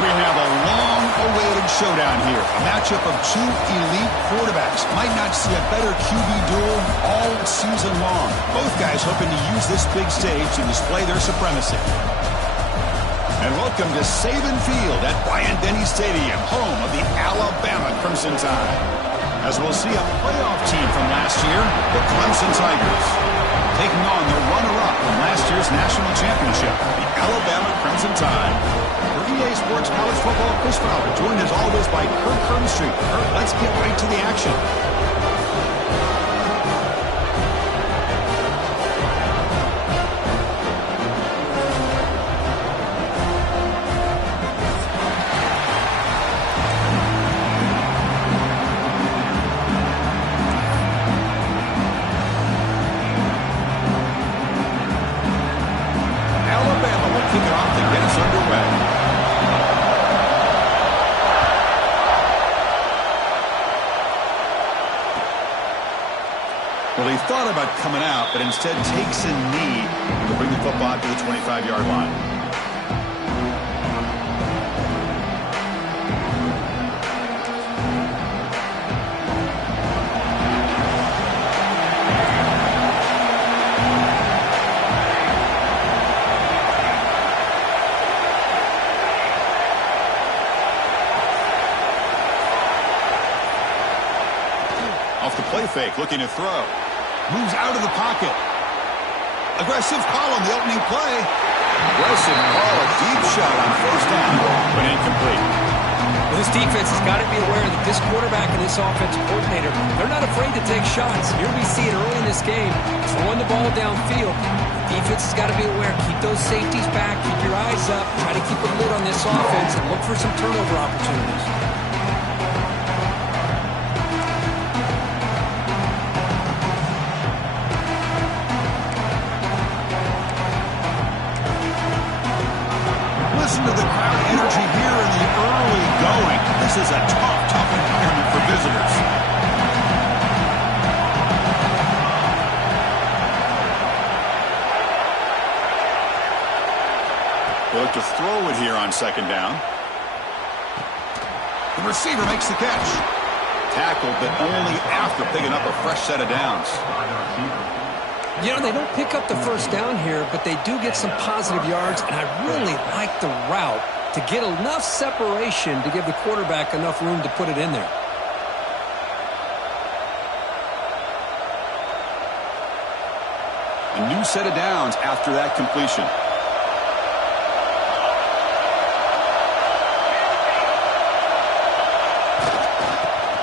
We have a long-awaited showdown here. A matchup of two elite quarterbacks. Might not see a better QB duel all season long. Both guys hoping to use this big stage to display their supremacy. And welcome to Saban Field at Bryant-Denny Stadium, home of the Alabama Crimson Tide. As we'll see a playoff team from last year, the Clemson Tigers, taking on the runner-up from last year's national championship, the Alabama Crimson Tide. For EA Sports College Football, Chris Fowler, joined as always by Kirk Hermstreet. Kirk, let's get right to the action. Alabama will kick it off to get us underway. Well, he thought about coming out, but instead takes a knee to bring the football to the 25-yard line. Off the play fake, looking to throw. Moves out of the pocket. Aggressive call on the opening play. Aggressive call, a deep shot on first down, but incomplete. Well, this defense has got to be aware that this quarterback and this offensive coordinator, they're not afraid to take shots. Here we see it early in this game, throwing the ball downfield. The defense has got to be aware. Keep those safeties back. Keep your eyes up. Try to keep a lid on this offense and look for some turnover opportunities. Listen to the crowd energy here in the early going. This is a tough environment for visitors. They look to throw it here on second down. The receiver makes the catch. Tackled, but only after picking up a fresh set of downs. You know, they don't pick up the first down here, but they do get some positive yards, and I really like the route to get enough separation to give the quarterback enough room to put it in there. A new set of downs after that completion.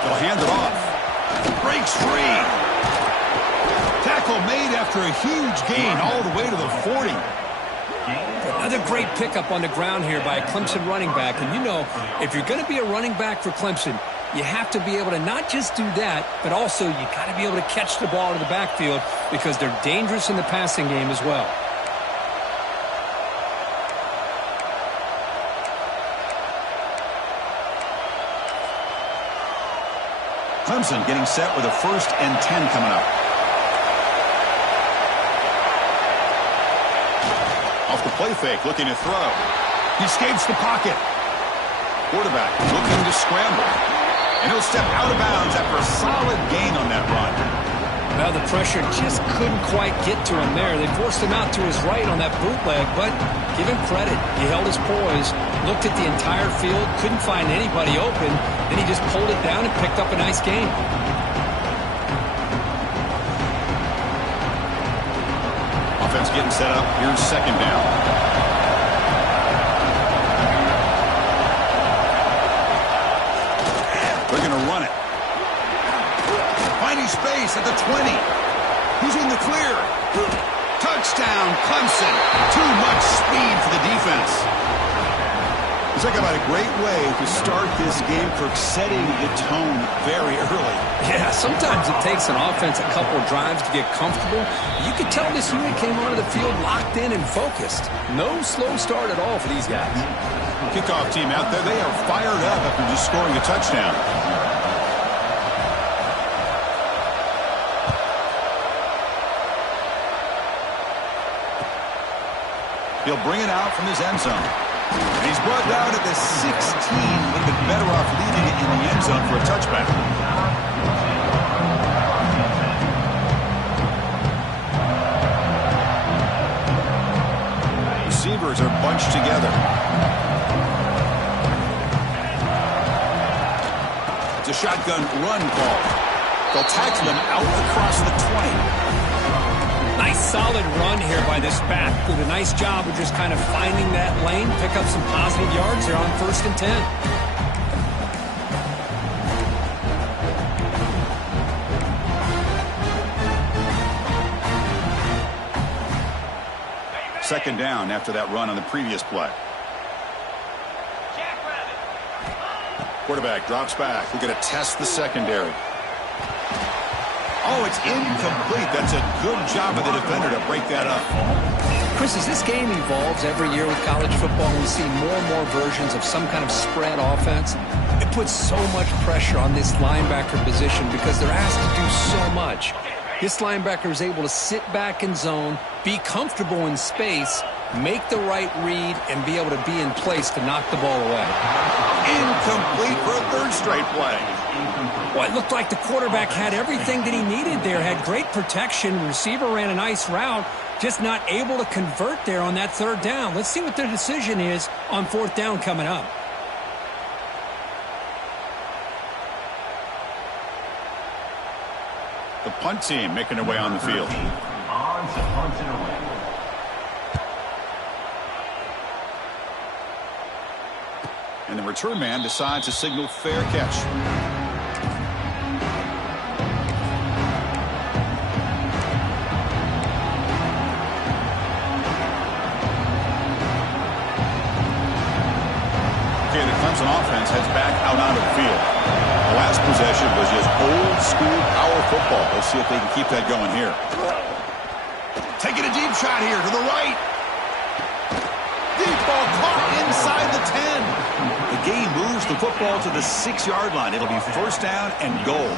They'll hand it off. Breaks free. Tackle made after a huge gain all the way to the 40. Another great pickup on the ground here by a Clemson running back. And you know, if you're going to be a running back for Clemson, you have to be able to not just do that, but also you got to be able to catch the ball in the backfield because they're dangerous in the passing game as well. Clemson getting set with a 1st and 10 coming up. Off the play fake, looking to throw. He escapes the pocket. Quarterback looking to scramble. And he'll step out of bounds after a solid gain on that run. Well, the pressure just couldn't quite get to him there. They forced him out to his right on that bootleg, but give him credit. He held his poise, looked at the entire field, couldn't find anybody open, then he just pulled it down and picked up a nice gain. offense getting set up. Here's second down. They're going to run it. Finding space at the 20. He's in the clear. Touchdown, Clemson. Too much speed for the defense. Talk about a great way to start this game for setting the tone very early. Yeah, sometimes it takes an offense a couple drives to get comfortable. You could tell this unit came onto the field locked in and focused. No slow start at all for these guys. Kickoff team out there. They are fired up after just scoring a touchdown. He'll bring it out from his end zone. And he's brought down at the 16. Would have been better off leaving it in the end zone for a touchback. Receivers are bunched together. It's a shotgun run call. They'll tackle him out across the 20. Nice solid run here by this back. Did a nice job of just kind of finding that lane, pick up some positive yards there on 1st and 10. Second down after that run on the previous play. Quarterback drops back. We're going to test the secondary. Oh, it's incomplete. That's a good job of the defender to break that up. Chris, as this game evolves every year with college football, we see more and more versions of some kind of spread offense. It puts so much pressure on this linebacker position because they're asked to do so much. This linebacker is able to sit back in zone, be comfortable in space, make the right read, and be able to be in place to knock the ball away. Incomplete for a third straight play. Well, it looked like the quarterback had everything that he needed there, had great protection. The receiver ran a nice route, just not able to convert there on that third down. Let's see what their decision is on 4th down coming up. The punt team making their way on the field. And the return man decides to signal fair catch. Okay, the Clemson offense heads back out onto the field. The last possession was just old school power football. Let's see if they can keep that going here. Taking a deep shot here to the right. Deep ball caught inside the 10. The game moves the football to the 6-yard line. It'll be 1st down and goal.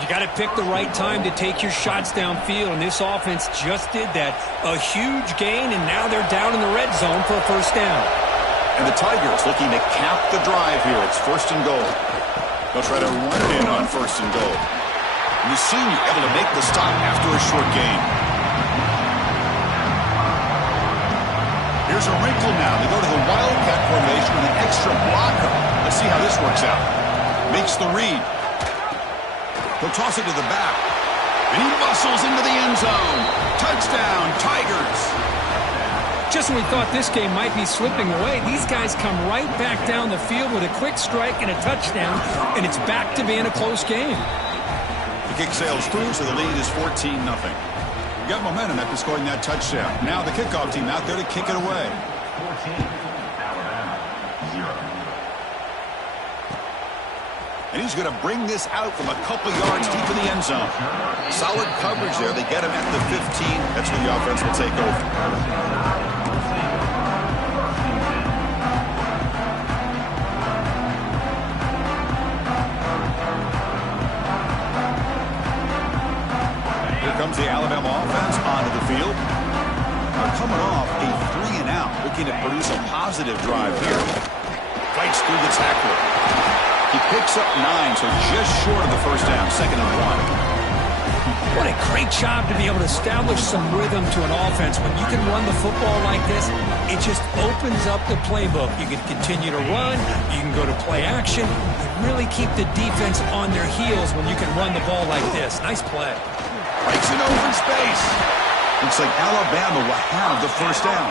You got to pick the right time to take your shots downfield, and this offense just did that. A huge gain, and now they're down in the red zone for a 1st down. And the Tigers looking to cap the drive here. It's 1st and goal. They'll try to run it in on 1st and goal. And the senior able to make the stop after a short gain. Here's a wrinkle now. They go to the Wildcat formation with an extra blocker. Let's see how this works out. Makes the read. He'll toss it to the back. And he muscles into the end zone. Touchdown, Tigers. Just when we thought this game might be slipping away, these guys come right back down the field with a quick strike and a touchdown, and it's back to being a close game. The kick sails through, so the lead is 14-0. We got momentum after scoring that touchdown. Now the kickoff team out there to kick it away. 14, Alabama, 0. And he's going to bring this out from a couple yards deep in the end zone. Solid coverage there. They get him at the 15. That's where the offense will take over. Comes the Alabama offense onto the field. They're coming off a 3-and-out, looking to produce a positive drive here. Fights through the tackler. He picks up 9, so just short of the 1st down, 2nd and 1. What a great job to be able to establish some rhythm to an offense. When you can run the football like this, it just opens up the playbook. You can continue to run. You can go to play action. You really keep the defense on their heels when you can run the ball like this. Nice play. Breaks in open space. Looks like Alabama will have the first down.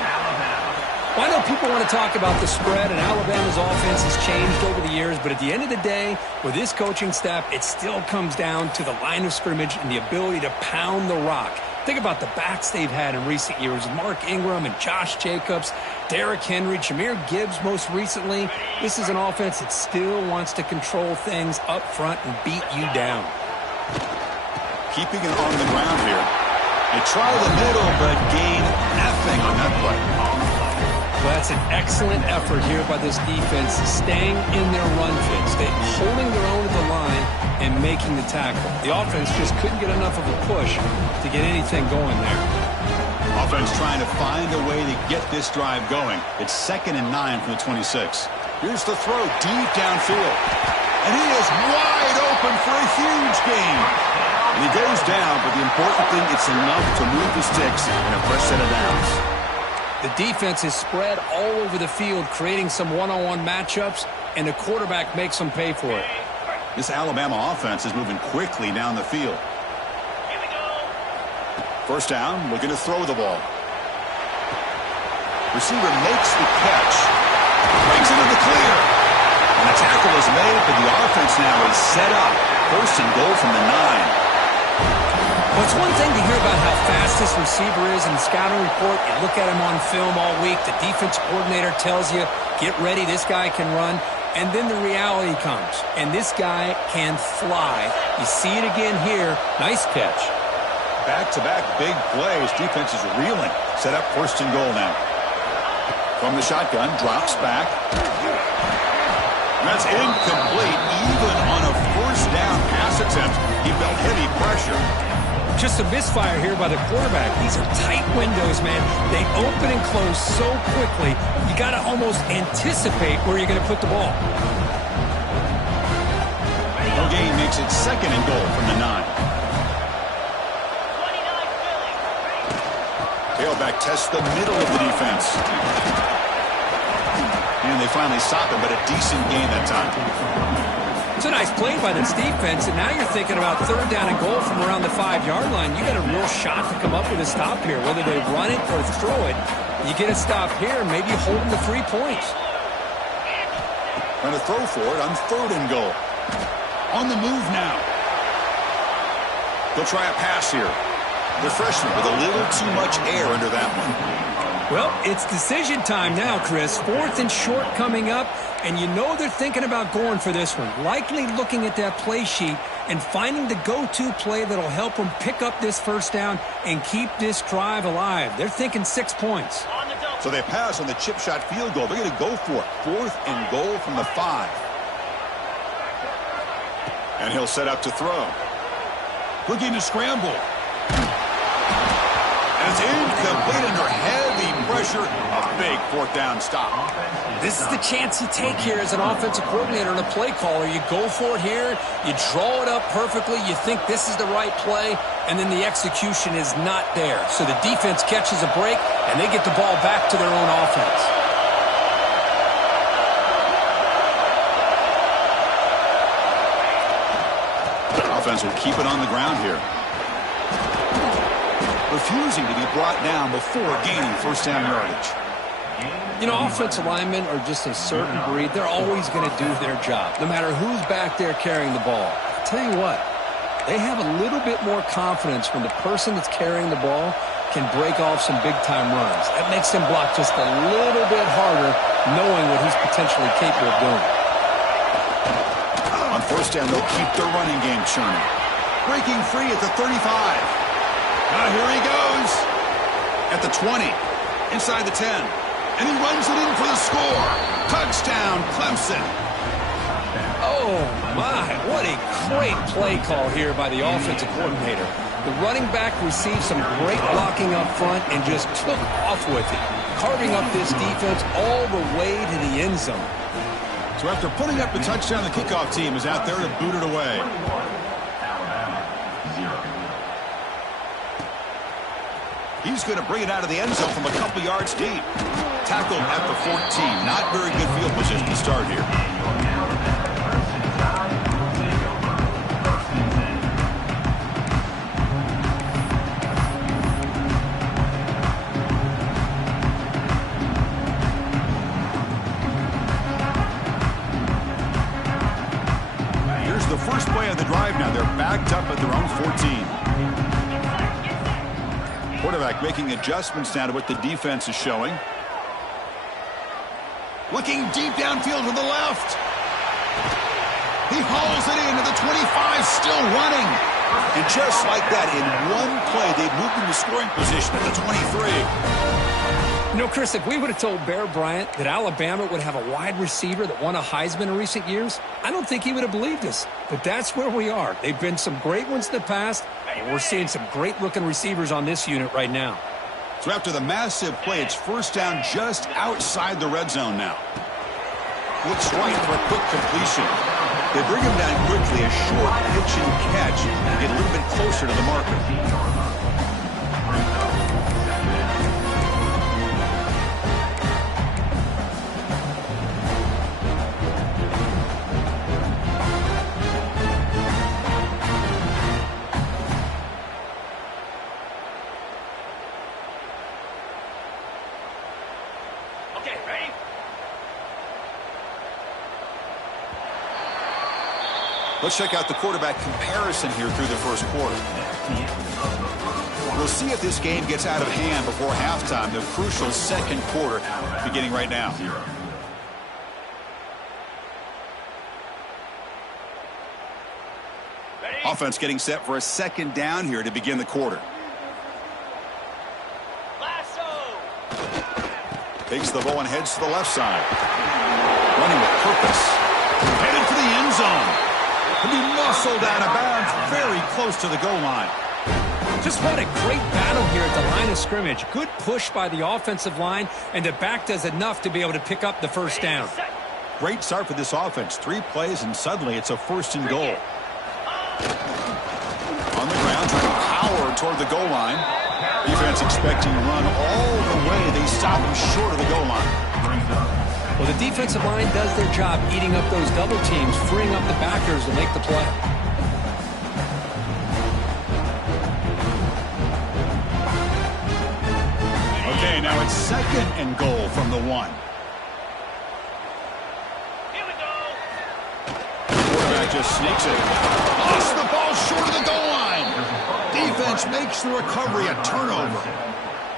Well, I know people want to talk about the spread, and Alabama's offense has changed over the years, but at the end of the day, with this coaching staff, it still comes down to the line of scrimmage and the ability to pound the rock. Think about the backs they've had in recent years. Mark Ingram and Josh Jacobs, Derrick Henry, Jahmyr Gibbs most recently. This is an offense that still wants to control things up front and beat you down. Keeping it on the ground here. They try the middle, but gain nothing on that play. Well, that's an excellent effort here by this defense, staying in their run fits. They're holding their own at the line and making the tackle. The offense just couldn't get enough of a push to get anything going there. Offense trying to find a way to get this drive going. It's 2nd and 9 from the 26. Here's the throw deep downfield. And he is wide open for a huge gain. And he goes down, but the important thing, it's enough to move the sticks in a fresh set of downs. The defense is spread all over the field, creating some one-on-one matchups, and the quarterback makes them pay for it. This Alabama offense is moving quickly down the field. First down, looking to throw the ball. Receiver makes the catch. Brings it in the clear. And the tackle is made, but the offense now is set up. First and goal from the 9. Well, it's one thing to hear about how fast this receiver is in the scouting report. You look at him on film all week. The defense coordinator tells you, get ready, this guy can run. And then the reality comes, and this guy can fly. You see it again here. Nice catch. Back-to-back big plays. Defense is reeling. Set up first and goal now. From the shotgun, drops back. That's incomplete. Even on a first down pass attempt, he felt heavy pressure. Just a misfire here by the quarterback. These are tight windows, man. They open and close so quickly, you got to almost anticipate where you're going to put the ball. No gain makes it 2nd and goal from the 9. Tailback tests the middle of the defense. And they finally stop him, but a decent gain that time. It's a nice play by this defense, and now you're thinking about 3rd down and goal from around the 5-yard line. You got a real shot to come up with a stop here, whether they run it or throw it. You get a stop here, maybe hold them to 3 points. Trying to throw for it on 3rd and goal. On the move now. They'll try a pass here. The freshman with a little too much air under that one. Well, it's decision time now, Chris. 4th and short coming up, and you know they're thinking about going for this one. Likely looking at that play sheet and finding the go-to play that'll help them pick up this first down and keep this drive alive. They're thinking 6 points. So they pass on the chip shot field goal. They're going to go for it. 4th and goal from the 5. And he'll set up to throw. Looking to scramble. And it's incomplete under heavy pressure. A big 4th down stop. This is the chance you take here as an offensive coordinator and a play caller. You go for it here. You draw it up perfectly. You think this is the right play, and then the execution is not there. So the defense catches a break, and they get the ball back to their own offense. The offense will keep it on the ground here. Refusing to be brought down before gaining first down yardage. You know, offensive linemen are just a certain breed. They're always going to do their job, no matter who's back there carrying the ball. I'll tell you what, they have a little bit more confidence when the person that's carrying the ball can break off some big-time runs. That makes them block just a little bit harder, knowing what he's potentially capable of doing. On first down, they'll keep their running game churning. Breaking free at the 35. Now here he goes. At the 20. Inside the 10. And he runs it in for the score. Touchdown, Clemson. Oh, my. What a great play call here by the offensive coordinator. The running back received some great blocking up front and just took off with it, carving up this defense all the way to the end zone. So after putting up the touchdown, the kickoff team is out there to boot it away. He's going to bring it out of the end zone from a couple yards deep. Tackled at the 14. Not very good field position to start here. first play of the drive now. They're backed up at their own 14. Quarterback making adjustments now to what the defense is showing. Looking deep downfield to the left. He hauls it into the 25, still running. And just like that, in one play, they've moved into scoring position at the 23. You know, Chris, if we would have told Bear Bryant that Alabama would have a wide receiver that won a Heisman in recent years, I don't think he would have believed us. But that's where we are. They've been some great ones in the past, and we're seeing some great-looking receivers on this unit right now. So after the massive play, it's first down just outside the red zone now. Looks right for a quick completion. They bring him down quickly, a short pitch and catch, and get a little bit closer to the marker. Okay, ready? Let's check out the quarterback comparison here through the first quarter. We'll see if this game gets out of hand before halftime, the crucial second quarter beginning right now. Offense getting set for a second down here to begin the quarter. Takes the ball and heads to the left side. Running with purpose. Headed for the end zone. To be muscled out of bounds, very close to the goal line. Just what a great battle here at the line of scrimmage. Good push by the offensive line, and the back does enough to be able to pick up the first down. Great start for this offense. 3 plays, and suddenly it's a first and goal. On the ground, trying to power toward the goal line. Defense expecting to run all the way. They stop him short of the goal line. Well, the defensive line does their job eating up those double teams, freeing up the backers to make the play. Okay, now it's second and goal from the 1. Here we go. Quarterback just sneaks it. Lost the ball short of the goal line. Defense makes the recovery a turnover.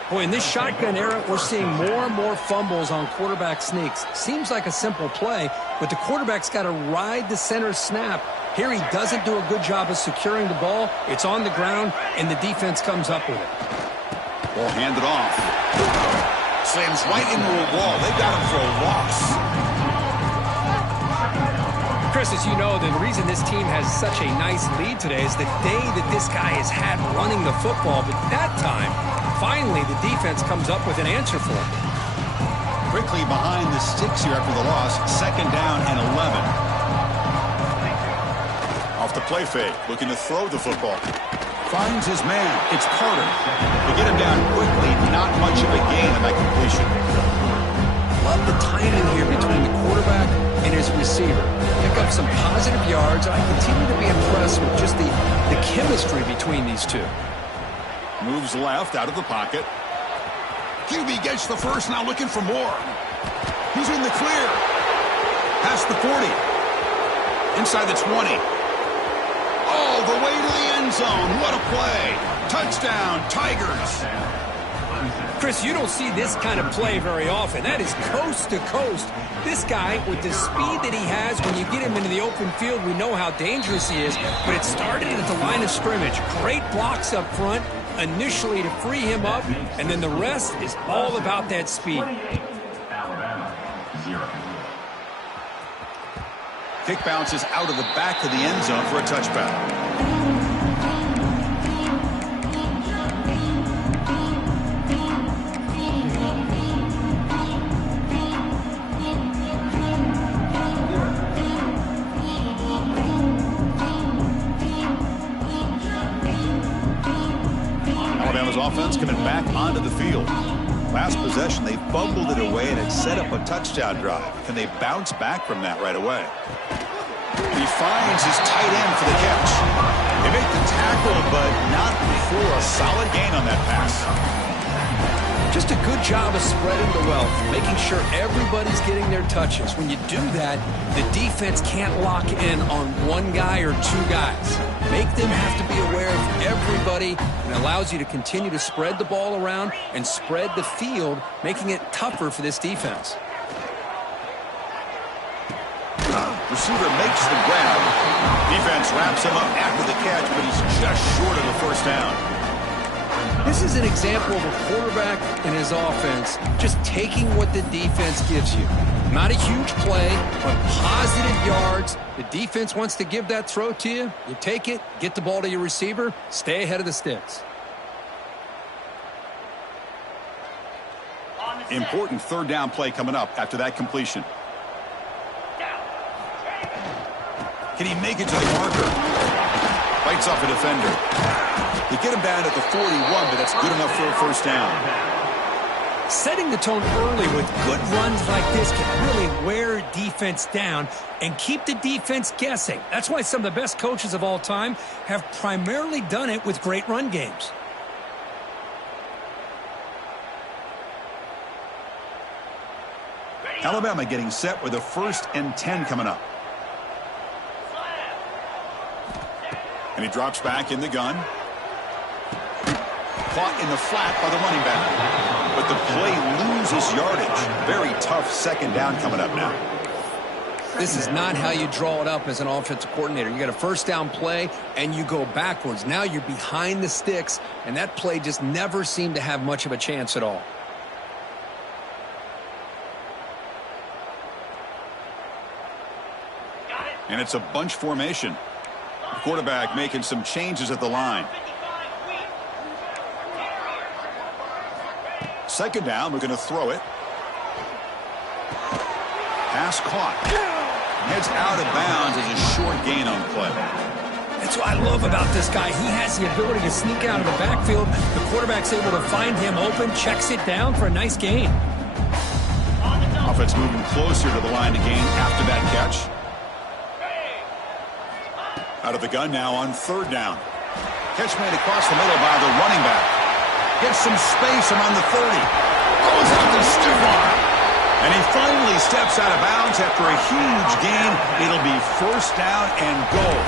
Boy, in this shotgun era, we're seeing more and more fumbles on quarterback sneaks. Seems like a simple play, but the quarterback's got to ride the center snap. Here he doesn't do a good job of securing the ball. It's on the ground, and the defense comes up with it. Ball handed off. Slams right into a wall. They got him for a loss. Chris, as you know, the reason this team has such a nice lead today is the day that this guy has had running the football. But that time, finally, the defense comes up with an answer for him. Quickly behind the sticks here after the loss. Second down and 11. Off the play fake, looking to throw the football. Finds his man. It's Carter. They get him down quickly. Not much of a gain on that completion. Love the timing here between the quarterback and his receiver. Pick up some positive yards, and I continue to be impressed with just the chemistry between these two. Moves left out of the pocket. QB gets the first, now looking for more. He's in the clear. Past the 40. Inside the 20. All the way to the end zone. What a play. Touchdown, Tigers. Chris, you don't see this kind of play very often. That is coast to coast. This guy, with the speed that he has, when you get him into the open field, we know how dangerous he is. But it started at the line of scrimmage. Great blocks up front initially to free him up, and then the rest is all about that speed. Alabama, 0. Kick bounces out of the back of the end zone for a touchback. Alabama's offense coming back onto the field. Last possession, they fumbled it away, and it set up a touchdown drive. Can they bounce back from that right away? He finds his tight end for the catch. They make the tackle, but not before a solid gain on that pass. Just a good job of spreading the wealth, making sure everybody's getting their touches. When you do that, the defense can't lock in on one guy or two guys. Make them have to be aware of everybody, and allows you to continue to spread the ball around and spread the field, making it tougher for this defense. Receiver makes the grab. Defense wraps him up after the catch, but he's just short of the first down. This is an example of a quarterback and his offense just taking what the defense gives you. Not a huge play, but positive yards. The defense wants to give that throw to you. You take it, get the ball to your receiver, stay ahead of the sticks. Important third down play coming up after that completion. Can he make it to the marker? Bites off a defender. They get him down at the 41, but that's good enough for a first down. Setting the tone early with good runs like this can really wear defense down and keep the defense guessing. That's why some of the best coaches of all time have primarily done it with great run games. Alabama getting set with a 1st and 10 coming up. And he drops back in the gun. Caught in the flat by the running back. But the play loses yardage. Very tough second down coming up now. This is not how you draw it up as an offensive coordinator. You got a first down play, and you go backwards. Now you're behind the sticks, and that play just never seemed to have much of a chance at all. And it's a bunch formation. The quarterback making some changes at the line. Second down, we're going to throw it. Pass caught. Heads out of bounds as a short gain on play. That's what I love about this guy. He has the ability to sneak out of the backfield. The quarterback's able to find him open, checks it down for a nice gain. Offense moving closer to the line to gain after that catch. Out of the gun now on third down. Catch made across the middle by the running back. Gets some space around the 30. Goes out the stiff arm. And he finally steps out of bounds after a huge gain. It'll be first down and goal.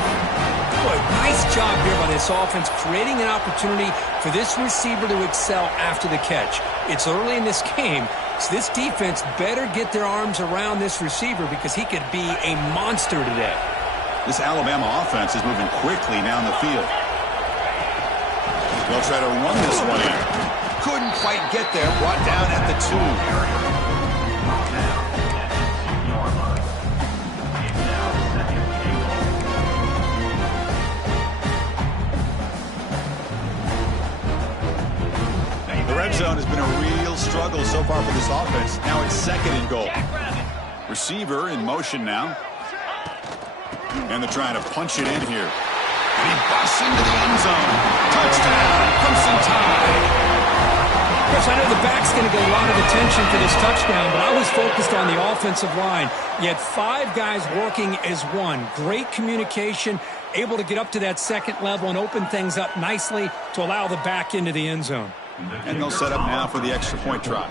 Boy, nice job here by this offense, creating an opportunity for this receiver to excel after the catch. It's early in this game, so this defense better get their arms around this receiver because he could be a monster today. This Alabama offense is moving quickly down the field. They'll try to run this one in. Couldn't quite get there. Brought down at the 2. The red zone has been a real struggle so far for this offense. Now it's second and goal. Receiver in motion now. And they're trying to punch it in here. And he busts into the end zone. Touchdown, Clemson Tide. Yes, I know the back's going to get a lot of attention for this touchdown, but I was focused on the offensive line. You had 5 guys working as one. Great communication, able to get up to that second level and open things up nicely to allow the back into the end zone. And they'll set up now for the extra point try.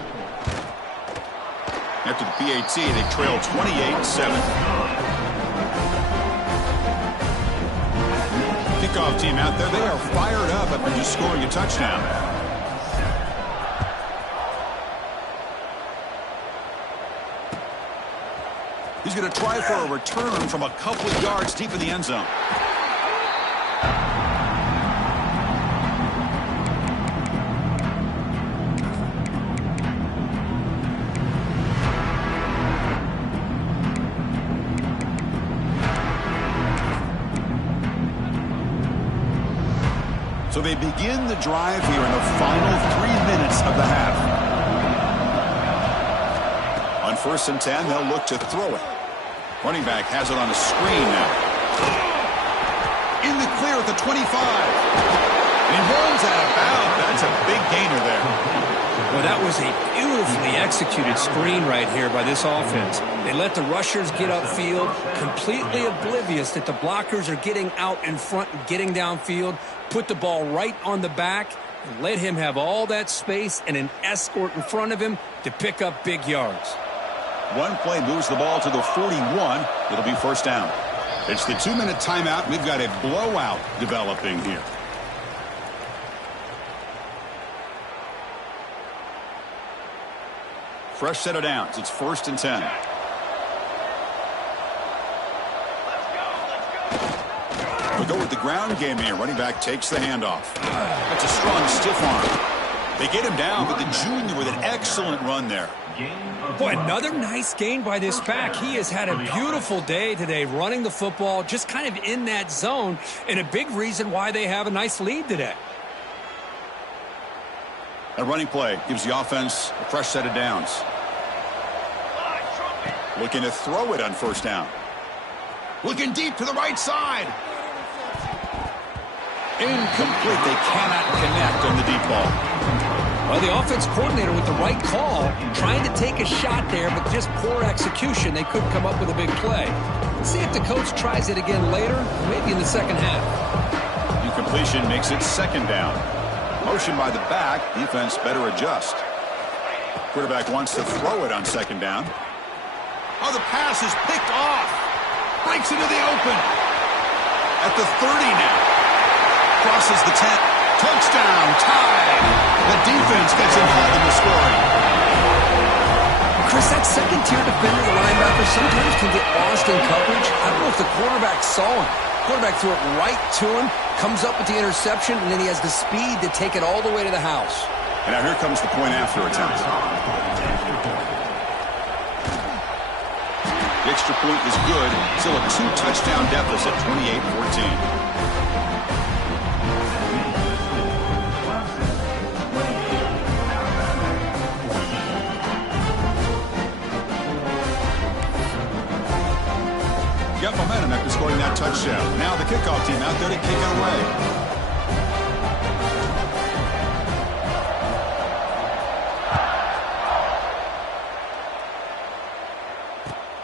After the PAT, they trail 28-7. Kickoff team out there, they are fired up after just scoring a touchdown. He's going to try for a return from a couple of yards deep in the end zone. So they begin the drive here in the final 3 minutes of the half. On 1st and 10, they'll look to throw it. Running back has it on a screen now. In the clear at the 25. And he runs out of bounds. That's a big gainer there. Well, that was a beautifully executed screen right here by this offense. They let the rushers get upfield, completely oblivious that the blockers are getting out in front and getting downfield, put the ball right on the back, and let him have all that space and an escort in front of him to pick up big yards. One play moves the ball to the 41. It'll be first down. It's the 2-minute timeout. We've got a blowout developing here. Fresh set of downs. It's 1st and 10. We'll go with the ground game here. Running back takes the handoff. That's a strong stiff arm. They get him down, but the junior with an excellent run there. Boy, another nice gain by this back. He has had a beautiful day today running the football, just kind of in that zone, and a big reason why they have a nice lead today. A running play gives the offense a fresh set of downs. Looking to throw it on first down. Looking deep to the right side. Incomplete. They cannot connect on the deep ball. Well, the offense coordinator with the right call, trying to take a shot there, but just poor execution. They couldn't come up with a big play. Let's see if the coach tries it again later, maybe in the second half. Incompletion makes it 2nd down. Motion by the back. Defense better adjust. Quarterback wants to throw it on 2nd down. Oh, the pass is picked off. Breaks into the open. At the 30 now. Crosses the 10. Touchdown. Tied. The defense gets involved in the scoring. Chris, that second-tier defender, the linebacker, sometimes can get lost in coverage. I don't know if the quarterback saw him. Quarterback threw it right to him, comes up with the interception, and then he has the speed to take it all the way to the house. And now here comes the point after attempt. The extra point is good. Still a 2-touchdown deficit, 28-14. Got momentum after scoring that touchdown. Now the kickoff team out there to kick it away.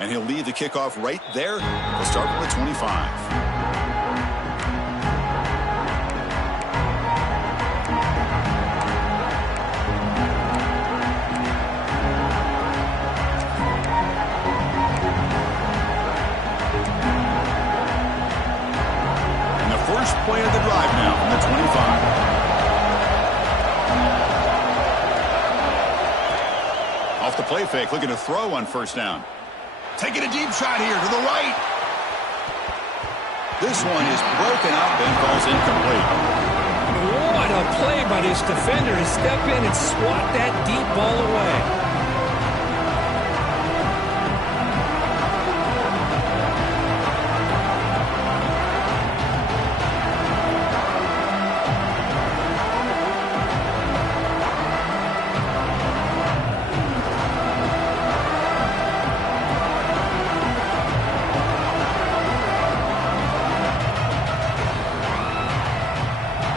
And he'll lead the kickoff right there. We'll start from the 25. First play of the drive now from the 25. Off the play fake, looking to throw on first down. Taking a deep shot here to the right. This one is broken up and falls incomplete. What a play by this defender to step in and swat that deep ball away.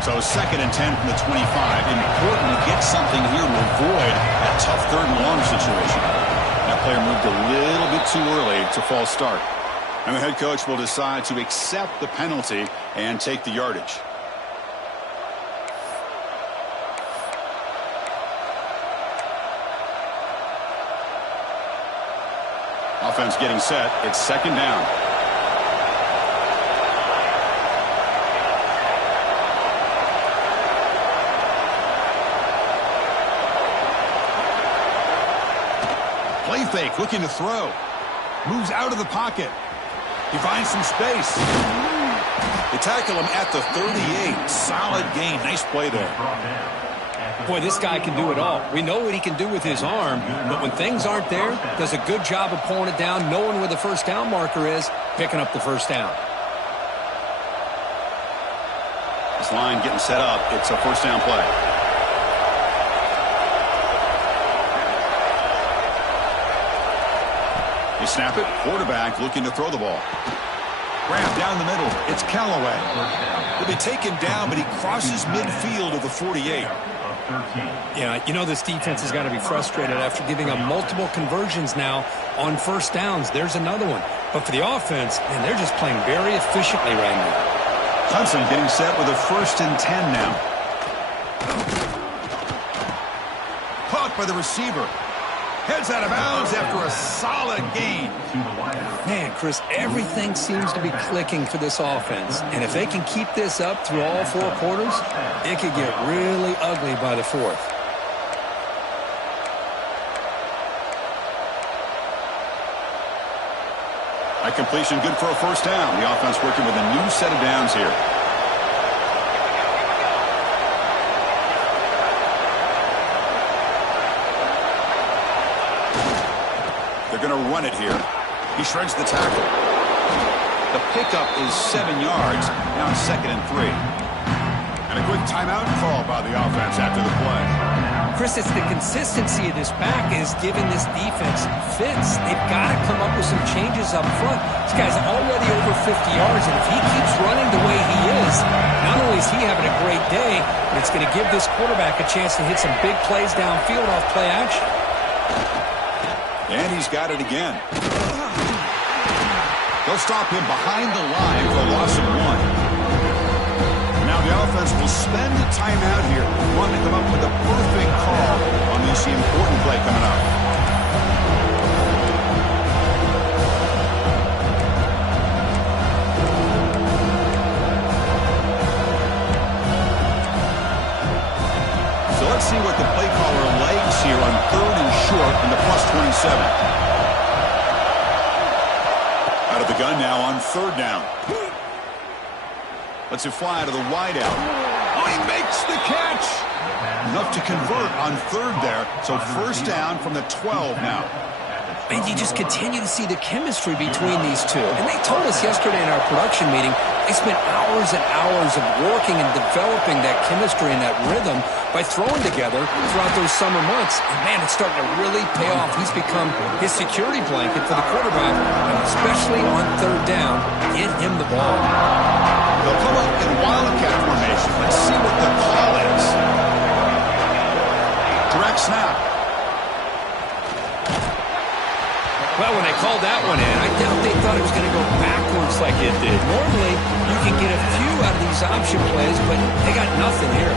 So 2nd and 10 from the 25. Important to get something here to avoid that tough 3rd and long situation. That player moved a little bit too early to false start. And the head coach will decide to accept the penalty and take the yardage. Offense getting set. It's 2nd down. Play fake, looking to throw. Moves out of the pocket. He finds some space. They tackle him at the 38. Solid gain. Nice play there. Boy, this guy can do it all. We know what he can do with his arm, but when things aren't there, does a good job of pulling it down, knowing where the first down marker is, picking up the first down. This line getting set up. It's a first down play. They snap it. Quarterback looking to throw the ball. Grab down the middle. It's Callaway. He'll be taken down, but he crosses midfield of the 48. Yeah, you know this defense has got to be frustrated after giving up multiple conversions now on first downs. There's another one. But for the offense, man, they're just playing very efficiently right now. Clemson getting set with a 1st and 10 now. blocked by the receiver. Heads out of bounds after a solid gain. Man, Chris, everything seems to be clicking for this offense. And if they can keep this up through all 4 quarters, it could get really ugly by the 4th. That completion good for a first down. The offense working with a new set of downs here. They're going to run it here. He shreds the tackle. The pickup is 7 yards. Now it's 2nd and 3. And a quick timeout call by the offense after the play. Chris, it's the consistency of this back is giving this defense fits. They've got to come up with some changes up front. This guy's already over 50 yards, and if he keeps running the way he is, not only is he having a great day, but it's going to give this quarterback a chance to hit some big plays downfield off play action. And he's got it again. They'll stop him behind the line for a loss of 1. Now the offense will spend a timeout here. Want to come up with a perfect call on this important play coming up. So let's see what the play caller likes here on 3rd and short in the +27. Out of the gun now on 3rd down. Lets it fly to the wideout. Oh, he makes the catch! Enough to convert on 3rd there. So first down from the 12 now. And you just continue to see the chemistry between these two. And they told us yesterday in our production meeting, they spent hours and hours of working and developing that chemistry and that rhythm by throwing together throughout those summer months. And, man, it's starting to really pay off. He's become his security blanket for the quarterback, and especially on 3rd down, get him the ball. They'll come up in wildcat formation. Let's see what the call is. Direct snap. Well, when they called that one in, I doubt they thought it was going to go backwards like it did. Normally, you can get a few out of these option plays, but they got nothing here.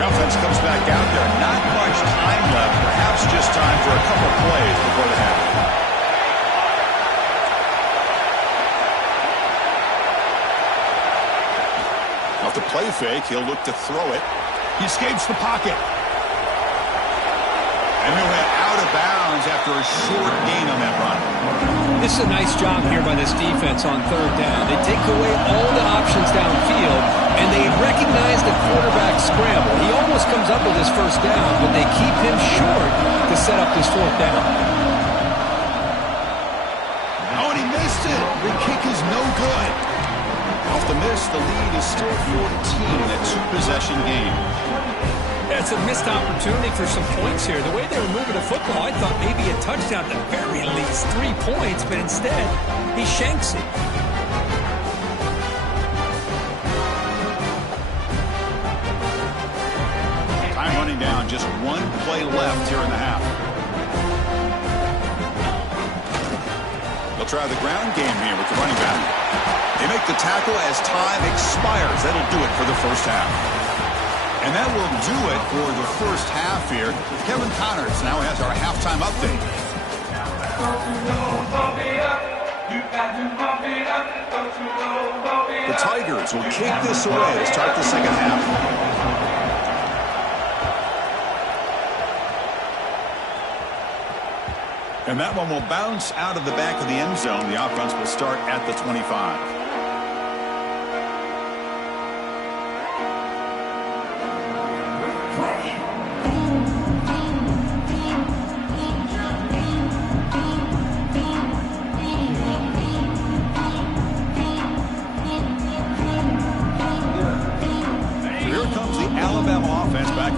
The offense comes back out there. Not much time left. Perhaps just time for a couple plays before the half. Off the play fake, he'll look to throw it. He escapes the pocket. And he went out of bounds after a short gain on that run. This is a nice job here by this defense on 3rd down. They take away all the options downfield, and they recognize the quarterback scramble. He almost comes up with his first down, but they keep him short to set up this 4th down. Oh, and he missed it. The kick is no good. Off the miss, the lead is still 14 in a 2-possession game. That's a missed opportunity for some points here. The way they were moving the football, I thought maybe a touchdown, at the very least 3 points, but instead, he shanks it. Time running down, just 1 play left here in the half. They'll try the ground game here with the running back. They make the tackle as time expires. That'll do it for the first half. And that will do it for the first half here. Kevin Connors now has our halftime update. The Tigers will kick this away to start the second half. And that one will bounce out of the back of the end zone. The offense will start at the 25.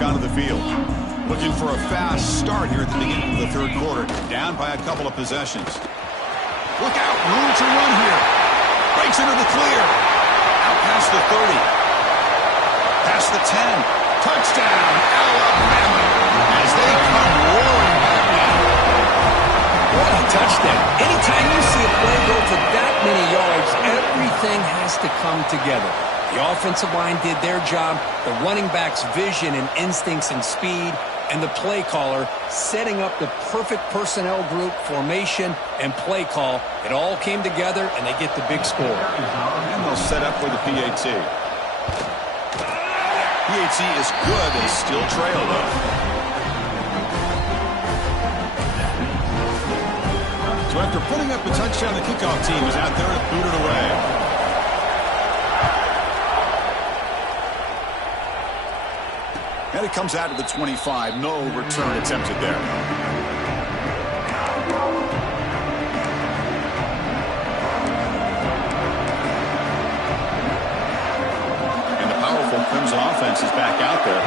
Onto the field. Looking for a fast start here at the beginning of the 3rd quarter. Down by a couple of possessions. Look out. Room to run here. Breaks into the clear. Out past the 30. Past the 10. Touchdown, Alabama. As they come roaring back now. What a touchdown. Anytime you see see a play go for that many yards, everything has to come together. The offensive line did their job, the running back's vision and instincts and speed, and the play caller setting up the perfect personnel group, formation, and play call. It all came together, and they get the big score. And they'll set up for the PAT. PAT is good. They still trail, though. So after putting up a touchdown, the kickoff team is out there to boot it away. And it comes out to the 25. No return attempted there. And the powerful Clemson offense is back out there.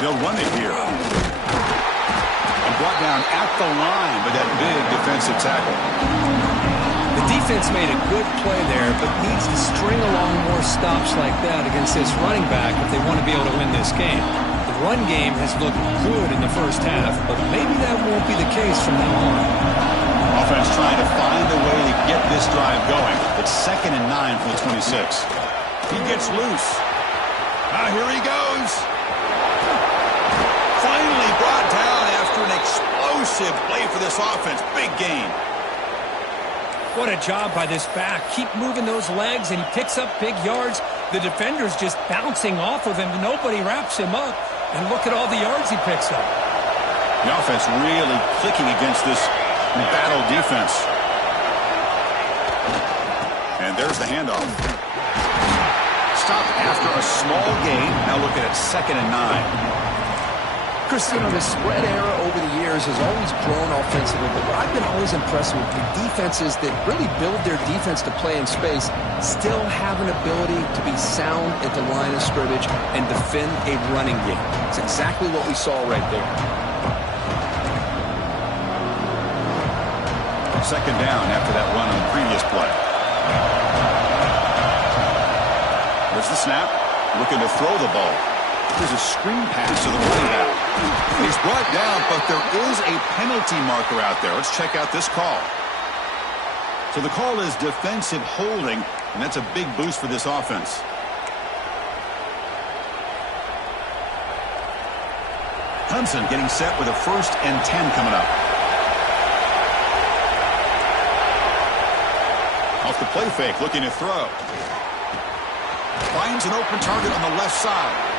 They'll run it here. Brought down at the line with that big defensive tackle. The defense made a good play there, but needs to string along more stops like that against this running back if they want to be able to win this game. The run game has looked good in the first half, but maybe that won't be the case from now on. Offense trying to find a way to get this drive going. It's 2nd and 9 from the 26. He gets loose. Here he goes. Finally brought down after an explosive play for this offense. Big gain. What a job by this back. Keep moving those legs, and he picks up big yards. The defender's just bouncing off of him. Nobody wraps him up. And look at all the yards he picks up. The offense really clicking against this battle defense. And there's the handoff. Stop after a small gain. Now looking at 2nd and 9. Chris, you know, the spread era over the years has always grown offensively, but what I've been always impressed with the defenses that really build their defense to play in space still have an ability to be sound at the line of scrimmage and defend a running game. It's exactly what we saw right there. 2nd down after that run on the previous play. There's the snap. Looking to throw the ball. There's a screen pass to the running back. He's brought down, but there is a penalty marker out there. Let's check out this call. So the call is defensive holding, and that's a big boost for this offense. Clemson getting set with a 1st and 10 coming up. Off the play fake, looking to throw. Finds an open target on the left side.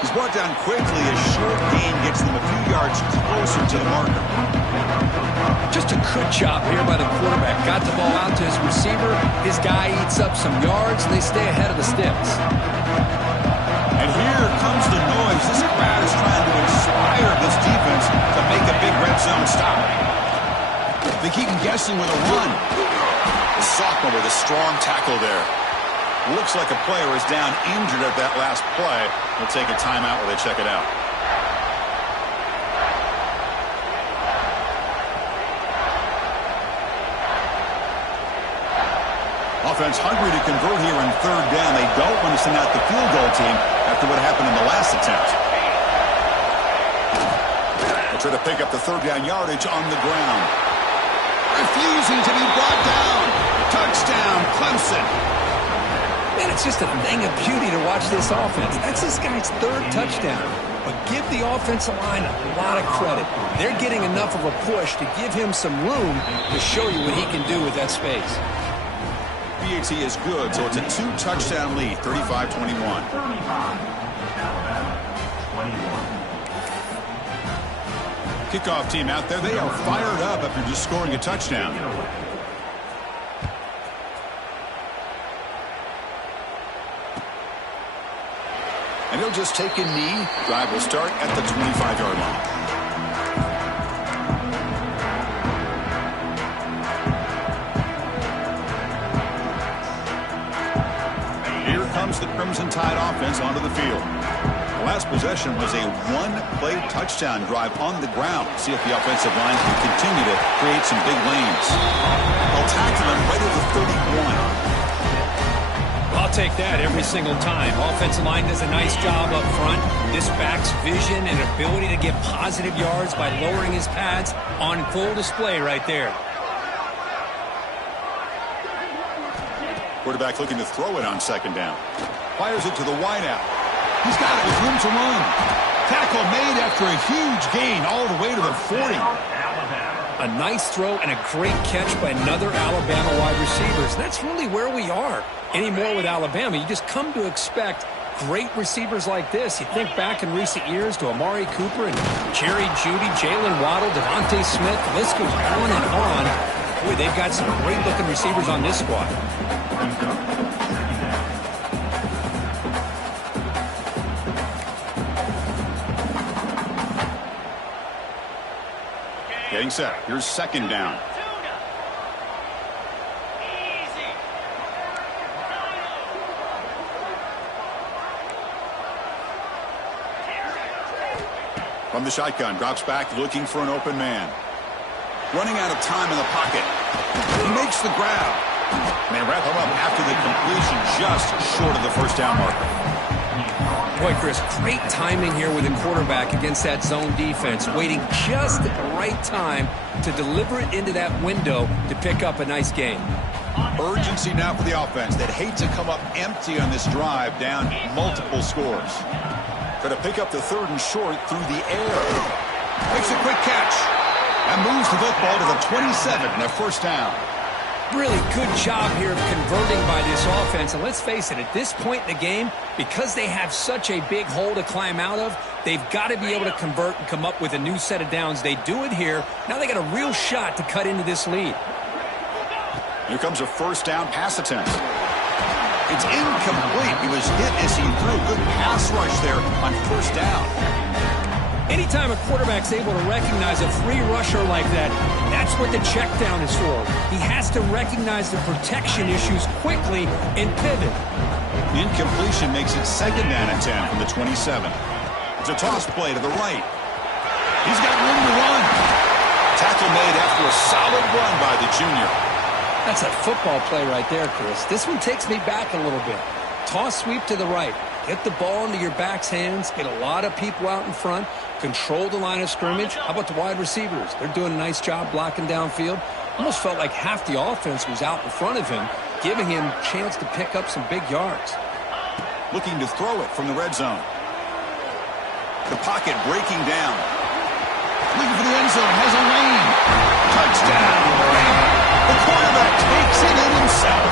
He's brought down quickly. A short gain gets them a few yards closer to the marker. Just a good job here by the quarterback. Got the ball out to his receiver. His guy eats up some yards, and they stay ahead of the sticks. And here comes the noise. This crowd is trying to inspire this defense to make a big red zone stop. They keep him guessing with a run. The sophomore with a strong tackle there. Looks like a player is down injured at that last play. They'll take a timeout while they check it out. Offense hungry to convert here in 3rd down. They don't want to send out the field goal team after what happened in the last attempt. They'll try to pick up the 3rd down yardage on the ground. Refusing to be brought down. Touchdown, Clemson. Man, it's just a thing of beauty to watch this offense. That's this guy's 3rd touchdown. But give the offensive line a lot of credit. They're getting enough of a push to give him some room to show you what he can do with that space. PAT is good, so it's a 2-touchdown lead, 35-21. Kickoff team out there. They are fired up after just scoring a touchdown. And he'll just take a knee. Drive will start at the 25-yard line. Here comes the Crimson Tide offense onto the field. The last possession was a one-play touchdown drive on the ground. See if the offensive line can continue to create some big lanes. They'll tackle him right at the 31. Well, I'll take that every single time. Offensive line does a nice job up front. This back's vision and ability to get positive yards by lowering his pads on full display right there. Quarterback looking to throw it on second down. Fires it to the wideout. He's got it with room to run. Tackle made after a huge gain all the way to the 40. A nice throw and a great catch by another Alabama wide receivers. That's really where we are anymore with Alabama. You just come to expect great receivers like this. You think back in recent years to Amari Cooper and Jerry Jeudy, Jalen Waddle, Devontae Smith. The list goes on and on. Boy, they've got some great-looking receivers on this squad. Getting set. Here's second down. From the shotgun, drops back, looking for an open man. Running out of time in the pocket. He makes the grab. And they wrap him up after the completion, just short of the first down marker. Boy, Chris, great timing here with the quarterback against that zone defense, waiting just at the right time to deliver it into that window to pick up a nice gain. Urgency now for the offense that hate to come up empty on this drive, down multiple scores. Going to pick up the third and short through the air. Makes a quick catch and moves the football to the 27 and a first down. Really good job here of converting by this offense. And let's face it, at this point in the game, because they have such a big hole to climb out of, they've got to be able to convert and come up with a new set of downs. They do it here. Now they got a real shot to cut into this lead. Here comes a first down pass attempt. It's incomplete. He was hit as he threw. Good pass rush there on first down. Anytime a quarterback's able to recognize a free rusher like that, that's what the check down is for. He has to recognize the protection issues quickly and pivot. Incompletion makes it second down and 10 from the 27. It's a toss play to the right. He's got room to run. Tackle made after a solid run by the junior. That's a football play right there, Chris. This one takes me back a little bit. Toss sweep to the right. Get the ball into your back's hands. Get a lot of people out in front. Control the line of scrimmage. How about the wide receivers? They're doing a nice job blocking downfield. Almost felt like half the offense was out in front of him, giving him a chance to pick up some big yards. Looking to throw it from the red zone. The pocket breaking down. Looking for the end zone. Has a lane. Touchdown. The quarterback takes it in himself.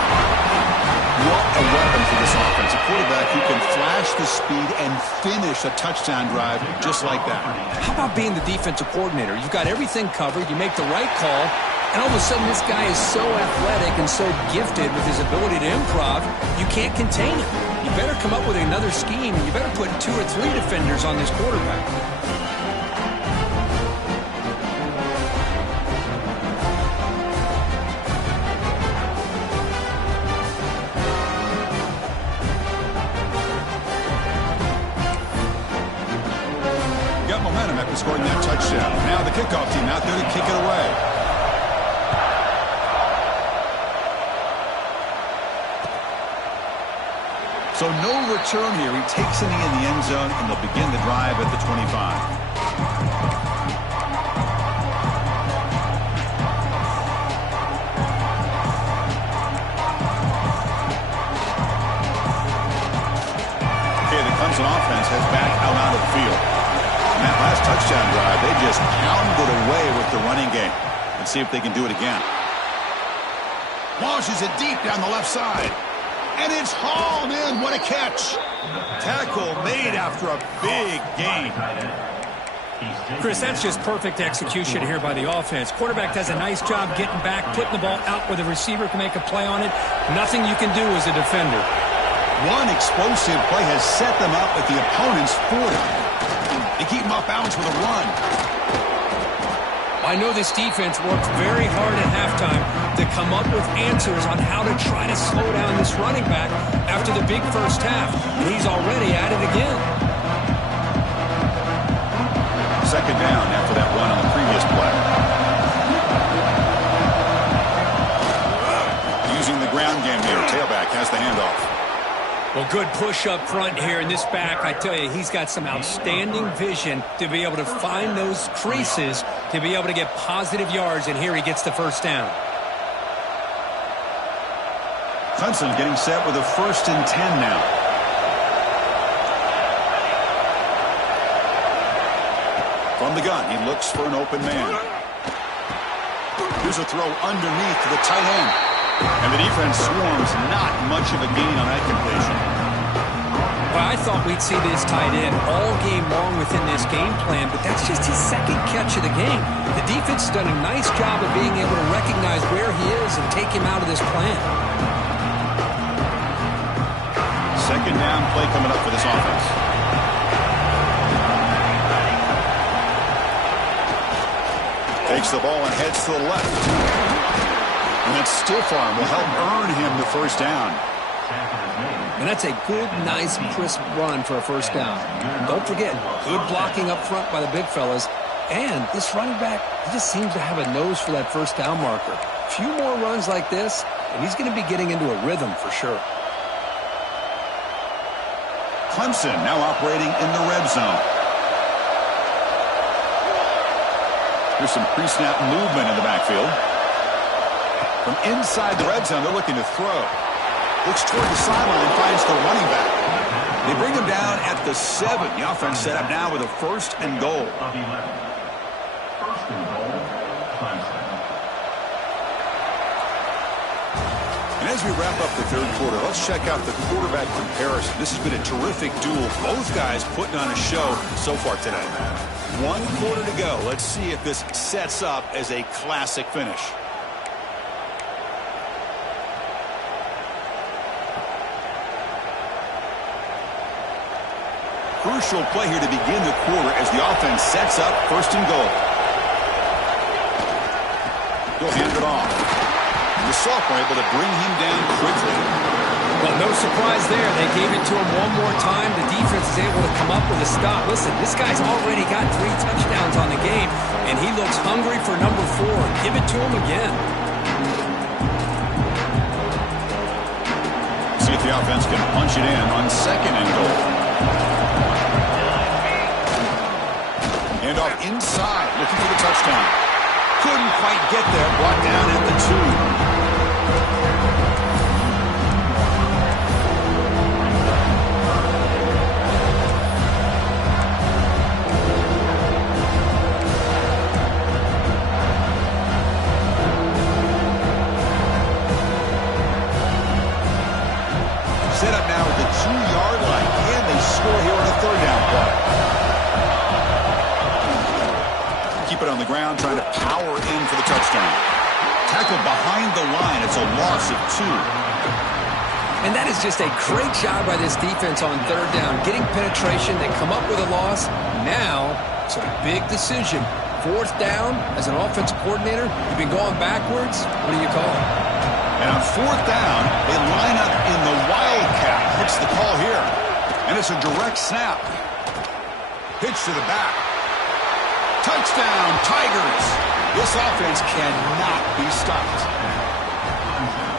What a weapon for this offense. A quarterback who can flash the speed and finish a touchdown drive just like that. How about being the defensive coordinator? You've got everything covered. You make the right call. And all of a sudden, this guy is so athletic and so gifted with his ability to improv, you can't contain him. You better come up with another scheme, and you better put 2 or 3 defenders on this quarterback. Got momentum after scoring that touchdown. Now the kickoff team out there to kick it away. So no return here. He takes a knee in the end zone, and they'll begin the drive at the 25. Okay, the Clemson offense heads back out onto the field. And that last touchdown drive, they just pounded away with the running game. Let's see if they can do it again. Launches it deep down the left side. And it's hauled in. What a catch. Tackle made after a big gain. Chris, that's just perfect execution here by the offense. Quarterback does a nice job getting back, putting the ball out where the receiver can make a play on it. Nothing you can do as a defender. One explosive play has set them up at the opponent's 40. They keep them off balance with a run. I know this defense worked very hard at halftime to come up with answers on how to try to slow down this running back after the big first half. And he's already at it again. Second down after that run on the previous play. Using the ground game here. Tailback has the handoff. Well, good push up front here in this back. I tell you, he's got some outstanding vision to be able to find those creases, to be able to get positive yards, and here he gets the first down. Clemson getting set with a 1st and 10 now. From the gun, he looks for an open man. Here's a throw underneath to the tight end. And the defense swarms, not much of a gain on that completion. Well, I thought we'd see this tight end all game long within this game plan, but that's just his second catch of the game. The defense has done a nice job of being able to recognize where he is and take him out of this plan. Second down play coming up for this offense. Takes the ball and heads to the left. And that stiff arm will help earn him the first down. And that's a good, nice, crisp run for a first down. And don't forget, good blocking up front by the big fellas. And this running back, he just seems to have a nose for that first down marker. A few more runs like this, and he's going to be getting into a rhythm for sure. Clemson now operating in the red zone. Here's some pre-snap movement in the backfield. From inside the red zone, they're looking to throw. Looks toward the sideline, finds the running back. They bring him down at the 7. The offense set up now with a 1st and goal. Of 11. 1st and goal, Clemson. And as we wrap up the third quarter, let's check out the quarterback comparison. This has been a terrific duel. Both guys putting on a show so far today. 1 quarter to go. Let's see if this sets up as a classic finish. Crucial play here to begin the quarter as the offense sets up 1st and goal. He'll hand it off. The sophomore able to bring him down quickly. Well, no surprise there. They gave it to him one more time. The defense is able to come up with a stop. Listen, this guy's already got 3 touchdowns on the game, and he looks hungry for number 4. Give it to him again. See if the offense can punch it in on 2nd and goal. Hand off inside, looking for the touchdown. Couldn't quite get there, brought down at the 2. Set up now at the 2-yard line. Can they score here on a 3rd down play? Keep it on the ground, trying to power in for the touchdown. Tackled behind the line. It's a loss of 2. And that is just a great job by this defense on 3rd down. Getting penetration, they come up with a loss. Now, it's a big decision. 4th down, as an offensive coordinator, you've been going backwards. What do you call it? And on 4th down, they line up in the wildcat. What's the call here? And it's a direct snap. Pitch to the back. Touchdown, Tigers. This offense cannot be stopped.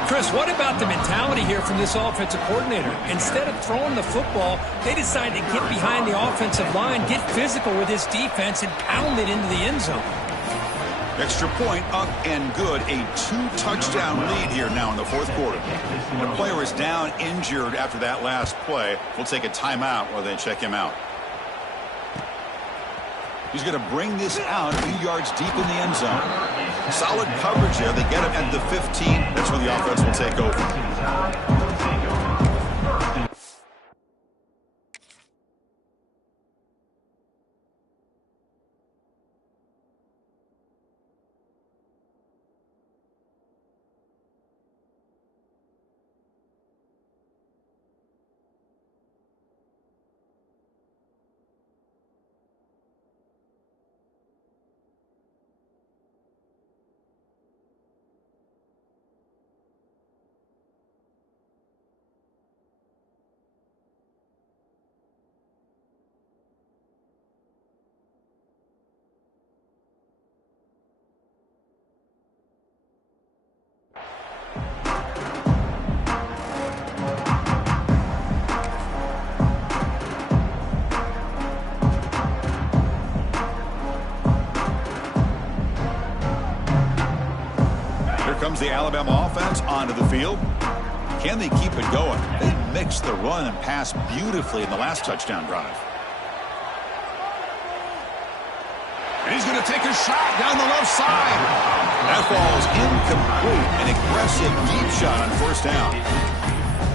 Chris, what about the mentality here from this offensive coordinator? Instead of throwing the football, they decide to get behind the offensive line, get physical with this defense, and pound it into the end zone. Extra point up and good. A 2-touchdown lead here now in the 4th quarter. The player is down injured after that last play. We'll take a timeout while they check him out. He's going to bring this out a few yards deep in the end zone. Solid coverage there. They get him at the 15. That's where the offense will take over. comes the Alabama offense onto the field. Can they keep it going? They mixed the run and pass beautifully in the last touchdown drive. And he's going to take a shot down the left side. That ball is incomplete. An aggressive deep shot on first down.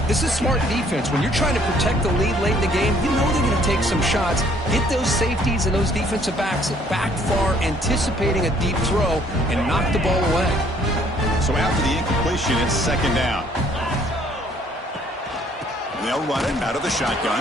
This is smart defense. When you're trying to protect the lead late in the game, you know they're going to take some shots. Get those safeties and those defensive backs back far, anticipating a deep throw, and knock the ball away. So after the incompletion, it's second down. They'll run it out of the shotgun.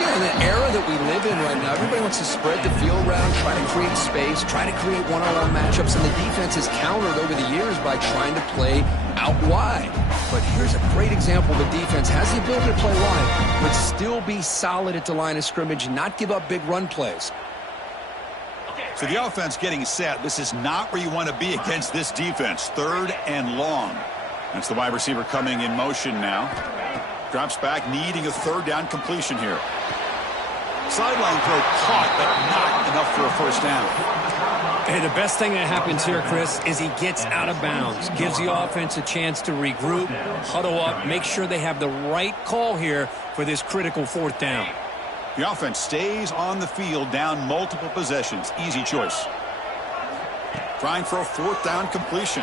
Yeah, in the era that we live in right now, everybody wants to spread the field around, try to create space, try to create one-on-one matchups, and the defense has countered over the years by trying to play out wide. But here's a great example of a defense has the ability to play wide, but still be solid at the line of scrimmage and not give up big run plays. So the offense getting set. This is not where you want to be against this defense. Third and long. That's the wide receiver coming in motion now. Drops back, needing a third down completion here. Sideline throw caught, but not enough for a first down. Hey, the best thing that happens here, Chris, is he gets out of bounds. Gives the offense a chance to regroup, huddle up, make sure they have the right call here for this critical fourth down. The offense stays on the field, down multiple possessions. Easy choice. Trying for a fourth down completion.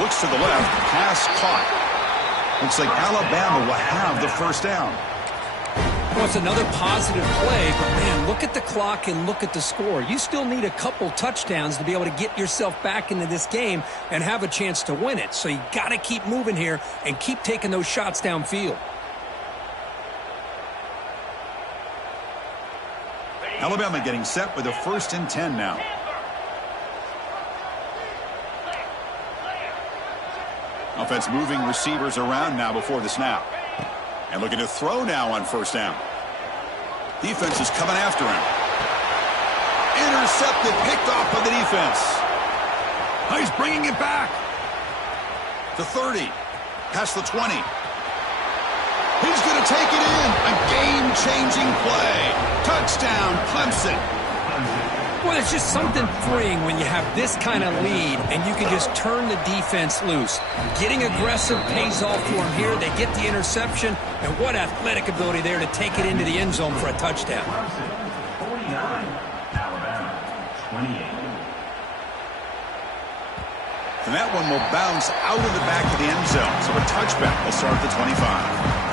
Looks to the left, pass caught. Looks like Alabama will have the first down. Well, it's another positive play, but man, look at the clock and look at the score. You still need a couple touchdowns to be able to get yourself back into this game and have a chance to win it. So you got to keep moving here and keep taking those shots downfield. Alabama getting set with a 1st and 10 now. Offense moving receivers around now before the snap. And looking to throw now on first down. Defense is coming after him. Intercepted, picked off by the defense. Oh, he's bringing it back. To 30. Past the 20. He's going to take it in. A game-changing play. Touchdown, Clemson. Well, it's just something freeing when you have this kind of lead and you can just turn the defense loose. Getting aggressive pays off for them here. They get the interception, and what athletic ability there to take it into the end zone for a touchdown. 49, Alabama, 28. And that one will bounce out of the back of the end zone. So a touchback will start at the 25.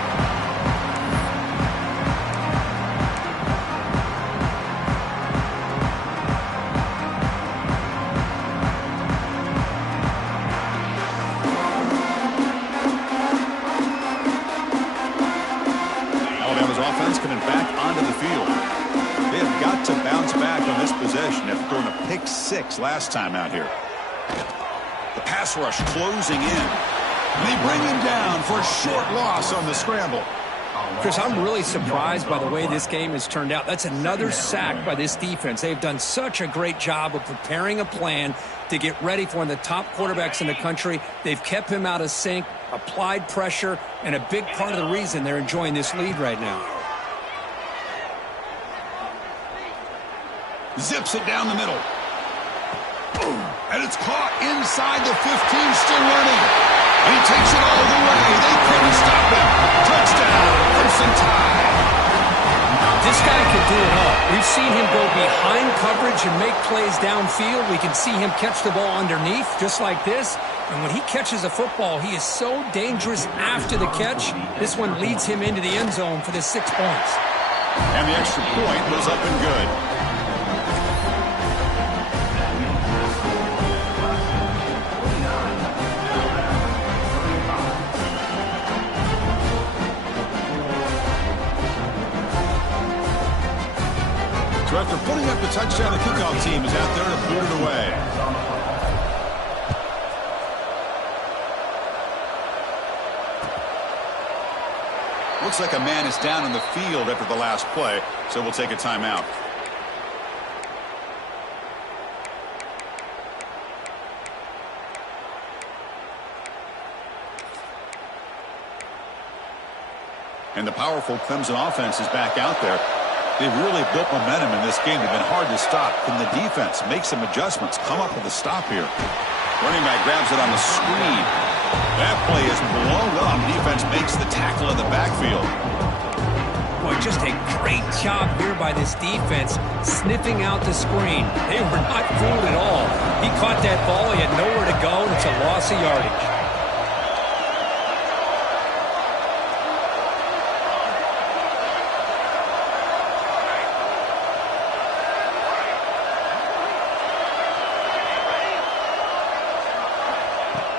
Coming back onto the field. They have got to bounce back on this possession after throwing a pick 6 last time out here. The pass rush closing in. They bring him down for a short loss on the scramble. Chris, I'm really surprised by the way this game has turned out. That's another sack by this defense. They've done such a great job of preparing a plan to get ready for one of the top quarterbacks in the country. They've kept him out of sync, applied pressure, and a big part of the reason they're enjoying this lead right now. Zips it down the middle. Boom. And it's caught inside the 15, still running. And he takes it all the way. They couldn't stop him. Touchdown, Clemson tie. This guy can do it all. We've seen him go behind coverage and make plays downfield. We can see him catch the ball underneath, just like this. And when he catches a football, he is so dangerous after the catch. This one leads him into the end zone for the 6 points. And the extra point was up and good. So after putting up the touchdown, the kickoff team is out there to boot it away. Looks like a man is down in the field after the last play, so we'll take a timeout. And the powerful Clemson offense is back out there. They've really built momentum in this game. They've been hard to stop. Can the defense make some adjustments, come up with a stop here? Running back grabs it on the screen. That play is blown up. Defense makes the tackle in the backfield. Boy, just a great job here by this defense, sniffing out the screen. They were not fooled at all. He caught that ball. He had nowhere to go, and it's a loss of yardage.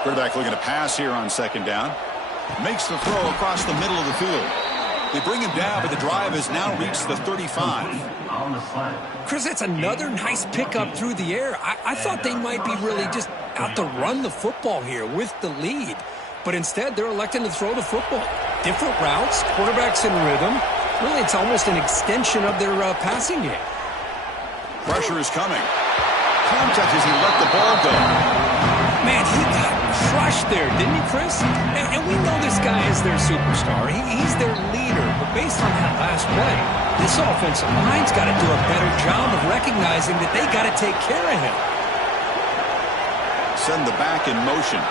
Quarterback looking to pass here on second down. Makes the throw across the middle of the field. They bring him down, but the drive has now reached the 35. Chris, that's another nice pickup through the air. I thought they might be really just out to run the football here with the lead. But instead, they're electing to throw the football. Different routes, quarterbacks in rhythm. Really, it's almost an extension of their passing game. Pressure is coming. Contact as he let the ball go. Man, he got crushed there, didn't he, Chris? And we know this guy is their superstar. He's their leader. But based on that last play, this offensive line's got to do a better job of recognizing that they got to take care of him. Send the back in motion.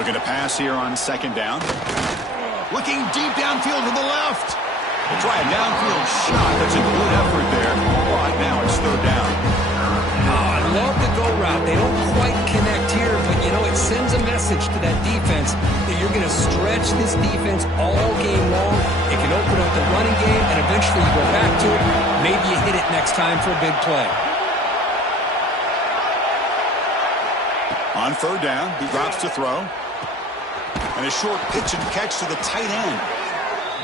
Looking to pass here on second down. Looking deep downfield to the left. We'll try a downfield shot. That's a good effort there. But now it's third down. I love the go route. They don't quite connect here, but, you know, it sends a message to that defense that you're going to stretch this defense all game long. It can open up the running game, and eventually you go back to it. Maybe you hit it next time for a big play. On third down, he drops to throw. And a short pitch and catch to the tight end.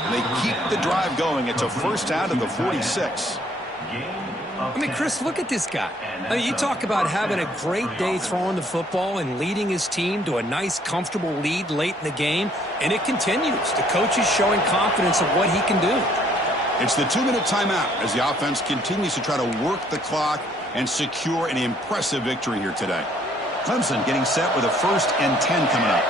And they keep the drive going. It's a first down to the 46. I mean, Chris, look at this guy. I mean, you talk about having a great day throwing the football and leading his team to a nice, comfortable lead late in the game, and it continues. The coach is showing confidence of what he can do. It's the 2-minute timeout as the offense continues to try to work the clock and secure an impressive victory here today. Clemson getting set with a 1st and 10 coming up.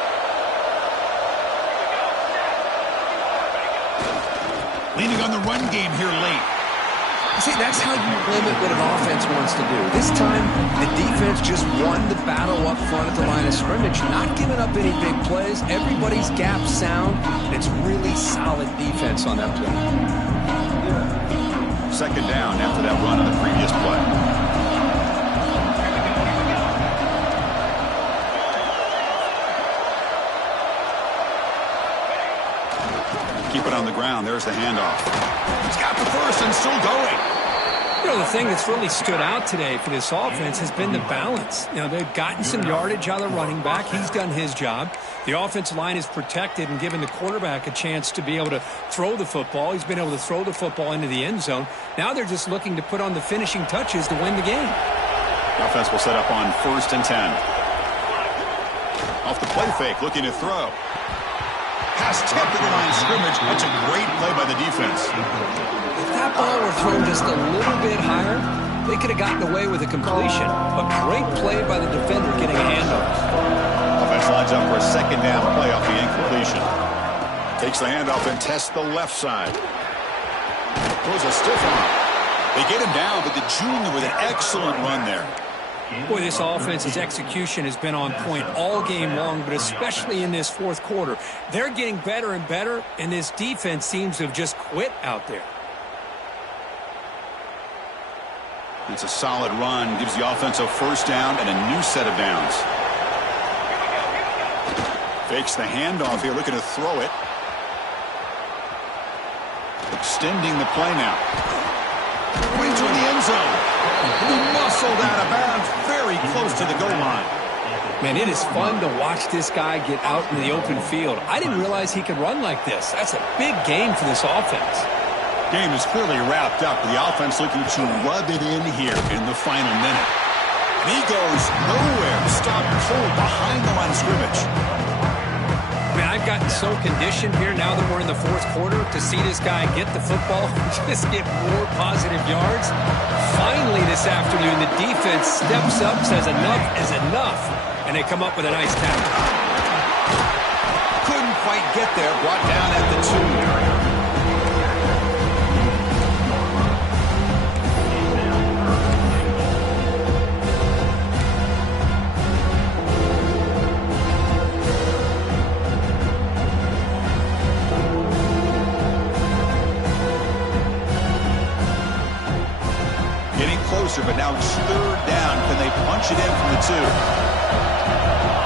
Leaning on the run game here late. See, that's how you limit what an offense wants to do. This time, the defense just won the battle up front at the line of scrimmage, not giving up any big plays. Everybody's gap sound. It's really solid defense on that play. Second down after that run on the previous play. Keep it on the ground. There's the handoff. He's got the first and still going. You know, the thing that's really stood out today for this offense has been the balance. You know, they've gotten some yardage out of the running back. He's done his job. The offensive line is protected and given the quarterback a chance to be able to throw the football. He's been able to throw the football into the end zone. Now they're just looking to put on the finishing touches to win the game. The offense will set up on 1st and 10. Off the play fake, looking to throw. Pass tipped to the line of scrimmage. That's a great play by the defense. If that ball were thrown just a little bit higher, they could have gotten away with a completion. But great play by the defender getting a handoff. Offense lines up for a second down play off the incompletion. Takes the handoff and tests the left side. Throws a stiff arm. They get him down, but the junior with an excellent run there. Boy, this offense's execution has been on point all game long, but especially in this fourth quarter. They're getting better and better, and this defense seems to have just quit out there. It's a solid run. Gives the offense a first down and a new set of downs. Fakes the handoff here, looking to throw it. Extending the play now. Way toward the end zone. He muscled out of bounds very close to the goal line. Man, it is fun to watch this guy get out in the open field. I didn't realize he could run like this. That's a big game for this offense. Game is clearly wrapped up. The offense looking to rub it in here in the final minute. And he goes nowhere. Stopped cold behind the line of scrimmage. Man, I've gotten so conditioned here now that we're in the fourth quarter to see this guy get the football, just get more positive yards. Finally this afternoon, the defense steps up, says enough is enough, and they come up with a nice tackle. Couldn't quite get there, brought down at the 2. it in from the 2.